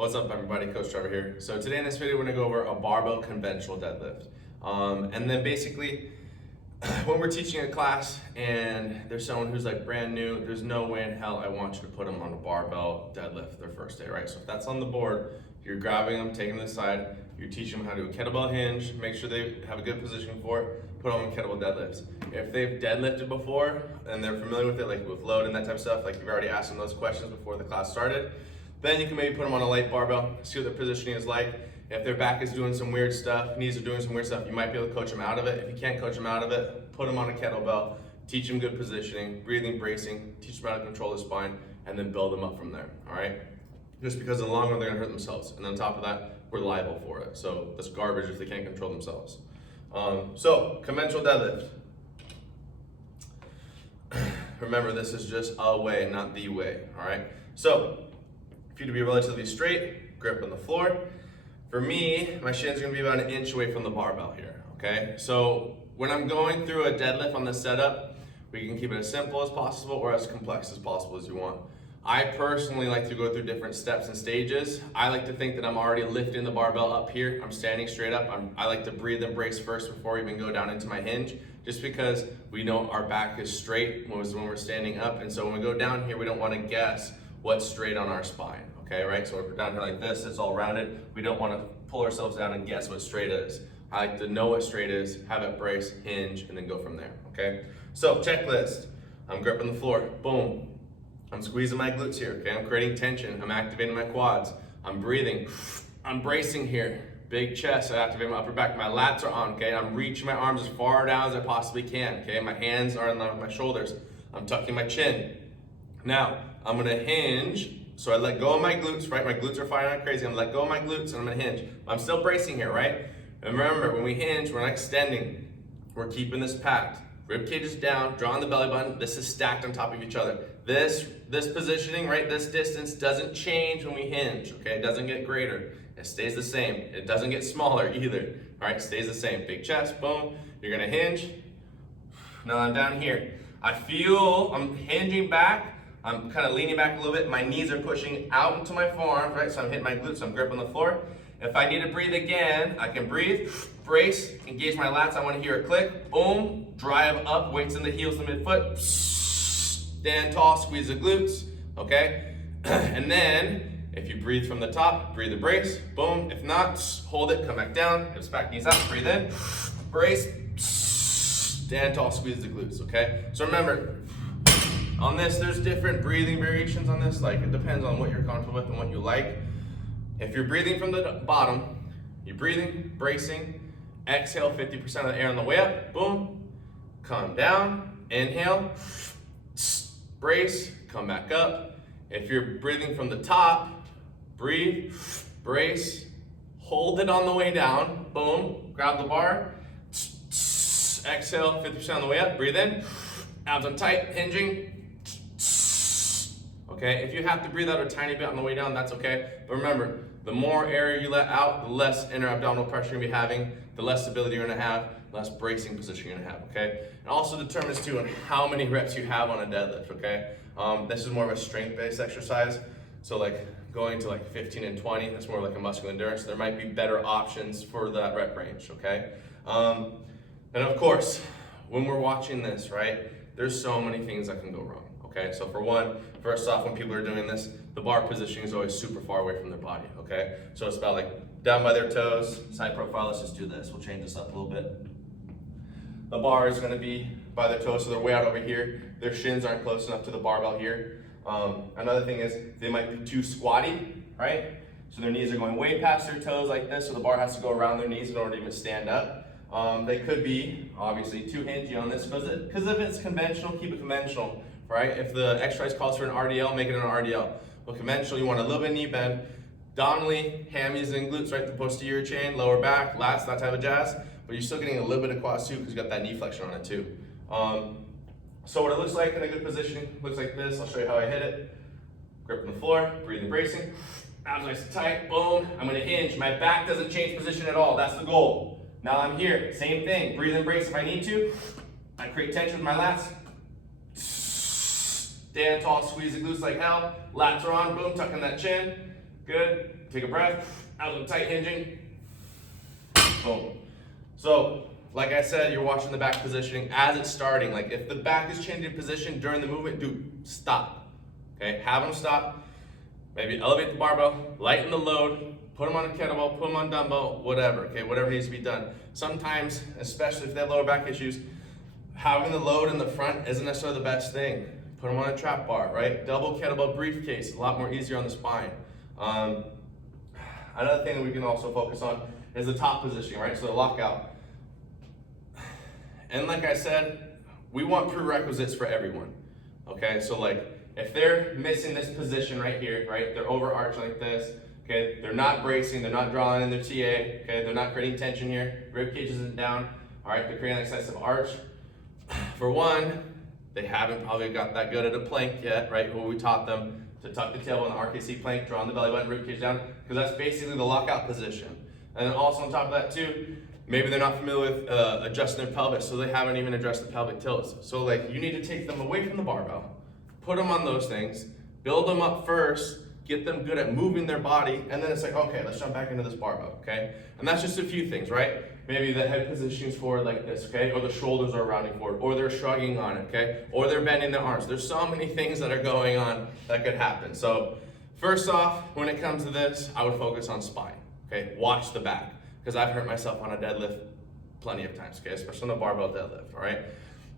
What's up, everybody? Coach Trevor here. So today in this video, we're gonna go over a barbell conventional deadlift. And then basically, when we're teaching a class and there's someone who's like brand new, there's no way in hell I want you to put them on a barbell deadlift their first day, right? So if that's on the board, you're grabbing them, taking them to the side, you're teaching them how to do a kettlebell hinge, make sure they have a good position for it, put them on kettlebell deadlifts. If they've deadlifted before and they're familiar with it, like with load and that type of stuff, like you've already asked them those questions before the class started, then you can maybe put them on a light barbell, see what their positioning is like. If their back is doing some weird stuff, knees are doing some weird stuff, you might be able to coach them out of it. If you can't coach them out of it, put them on a kettlebell, teach them good positioning, breathing, bracing, teach them how to control the spine, and then build them up from there, all right? Just because in the long run, they're gonna hurt themselves. And on top of that, we're liable for it. So that's garbage if they can't control themselves. So, conventional deadlift. Remember, this is just a way, not the way, all right? So, for you to be relatively straight, grip on the floor. For me, my shins are gonna be about an inch away from the barbell here, okay? So when I'm going through a deadlift on this setup, we can keep it as simple as possible or as complex as possible as you want. I personally like to go through different steps and stages. I like to think that I'm already lifting the barbell up here. I'm standing straight up. I like to breathe and brace first before I even go down into my hinge, just because we know our back is straight when we're standing up. And so when we go down here, we don't wanna guess what's straight on our spine, okay, right? So if we're down here like this, it's all rounded. We don't wanna pull ourselves down and guess what straight is. I like to know what straight is, have it brace, hinge, and then go from there, okay? So checklist, I'm gripping the floor, boom. I'm squeezing my glutes here, okay? I'm creating tension, I'm activating my quads. I'm breathing, I'm bracing here. Big chest, I activate my upper back. My lats are on, okay? I'm reaching my arms as far down as I possibly can, okay? My hands are on my shoulders. I'm tucking my chin. Now, I'm gonna hinge, so I let go of my glutes, right? My glutes are firing out crazy. I'm gonna let go of my glutes and I'm gonna hinge. I'm still bracing here, right? And remember, when we hinge, we're not extending. We're keeping this packed. Rib cage is down, drawing the belly button. This is stacked on top of each other. This positioning, right, this distance doesn't change when we hinge, okay? It doesn't get greater. It stays the same. It doesn't get smaller either, all right? It stays the same. Big chest, boom. You're gonna hinge. Now I'm down here. I feel I'm hinging back. I'm kind of leaning back a little bit. My knees are pushing out into my forearms, right? So I'm hitting my glutes, I'm gripping the floor. If I need to breathe again, I can breathe, brace, engage my lats. I want to hear a click, boom, drive up, weights in the heels, the midfoot, stand tall, squeeze the glutes, okay? And then, if you breathe from the top, breathe the brace, boom. If not, hold it, come back down, hips back, knees out, breathe in, brace, stand tall, squeeze the glutes, okay? So remember, on this, there's different breathing variations on this. Like, it depends on what you're comfortable with and what you like. If you're breathing from the bottom, you're breathing, bracing, exhale 50% of the air on the way up, boom, come down, inhale, brace, come back up. If you're breathing from the top, breathe, brace, hold it on the way down, boom, grab the bar, exhale 50% on the way up, breathe in, abs on tight, hinging. Okay, if you have to breathe out a tiny bit on the way down, that's okay. But remember, the more air you let out, the less inner abdominal pressure you're gonna be having, the less stability you're gonna have, the less bracing position you're gonna have, okay? It also determines too on how many reps you have on a deadlift, okay? This is more of a strength-based exercise. So like going to like 15 and 20, that's more like a muscular endurance. There might be better options for that rep range, okay? And of course, when we're watching this, right, there's so many things that can go wrong. Okay, so for one, first off, when people are doing this, the bar positioning is always super far away from their body, okay? So it's about like down by their toes, side profile, let's just do this. We'll change this up a little bit. The bar is gonna be by their toes, so they're way out over here. Their shins aren't close enough to the barbell here. Another thing is they might be too squatty, right? So their knees are going way past their toes like this, so the bar has to go around their knees in order to even stand up. They could be, obviously, too hingy on this, because if it's conventional, keep it conventional. Right? If the exercise calls for an RDL, make it an RDL. But conventional, you want a little bit of knee bend. Dominantly, hammies and glutes, right? The posterior chain, lower back, lats, that type of jazz. But you're still getting a little bit of quads too, because you got that knee flexion on it too. So what it looks like in a good positioning, looks like this. I'll show you how I hit it. Grip on the floor, breathing, bracing. Abs nice and tight, boom. I'm gonna hinge. My back doesn't change position at all. That's the goal. Now I'm here, same thing. Breathe and brace if I need to. I create tension with my lats. Stand tall, squeeze the glutes like hell. Lats are on, boom, tucking that chin. Good. Take a breath. Out of the tight hinging. Boom. So, like I said, you're watching the back positioning as it's starting. Like if the back is changing position during the movement, dude, stop. Okay, have them stop. Maybe elevate the barbell, lighten the load, put them on a kettlebell, put them on dumbbell, whatever. Okay, whatever needs to be done. Sometimes, especially if they have lower back issues, having the load in the front isn't necessarily the best thing. Put them on a trap bar, right? Double kettlebell briefcase, a lot more easier on the spine. Another thing that we can also focus on is the top positioning, right? So the lockout. And like I said, we want prerequisites for everyone, okay? So like, if they're missing this position right here, right? They're overarching like this, okay? They're not bracing, they're not drawing in their TA, okay? They're not creating tension here. Rib cage isn't down, all right? They're creating an excessive arch. For one, they haven't probably got that good at a plank yet, right? Where we taught them to tuck the tailbone in the RKC plank, draw on the belly button, rib cage down, because that's basically the lockout position. And then also on top of that too, maybe they're not familiar with adjusting their pelvis, so they haven't even addressed the pelvic tilts. So like, you need to take them away from the barbell, put them on those things, build them up first, get them good at moving their body, and then it's like, okay, let's jump back into this barbell, okay? And that's just a few things, right? Maybe the head positions forward like this, okay? Or the shoulders are rounding forward, or they're shrugging on it, okay? Or they're bending their arms. There's so many things that are going on that could happen. So first off, when it comes to this, I would focus on spine, okay? Watch the back, because I've hurt myself on a deadlift plenty of times, okay? Especially on a barbell deadlift, all right?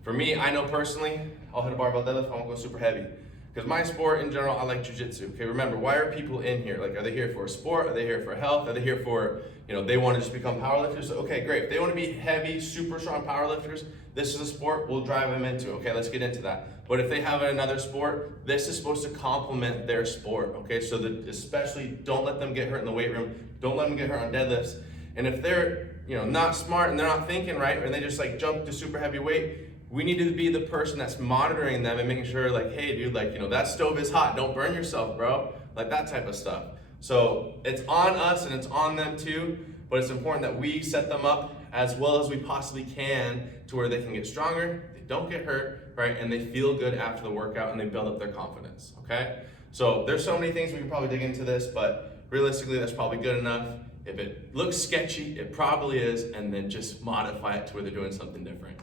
For me, I know personally, I'll hit a barbell deadlift, I won't go super heavy. Because my sport in general, I like jiu-jitsu. Okay, remember, why are people in here? Like, are they here for a sport? Are they here for health? Are they here for, they want to just become powerlifters? So, okay, great. If they want to be heavy, super strong powerlifters, this is a sport we'll drive them into. Okay, let's get into that. But if they have another sport, this is supposed to complement their sport. Okay, so that especially don't let them get hurt in the weight room. Don't let them get hurt on deadlifts. And if they're, not smart and they're not thinking right, and they just like jump to super heavy weight, we need to be the person that's monitoring them and making sure like, hey dude, like, that stove is hot, don't burn yourself, bro. Like that type of stuff. So it's on us and it's on them too, but it's important that we set them up as well as we possibly can to where they can get stronger, they don't get hurt, right? And they feel good after the workout and they build up their confidence, okay? So there's so many things we can probably dig into this, but realistically that's probably good enough. If it looks sketchy, it probably is, and then just modify it to where they're doing something different.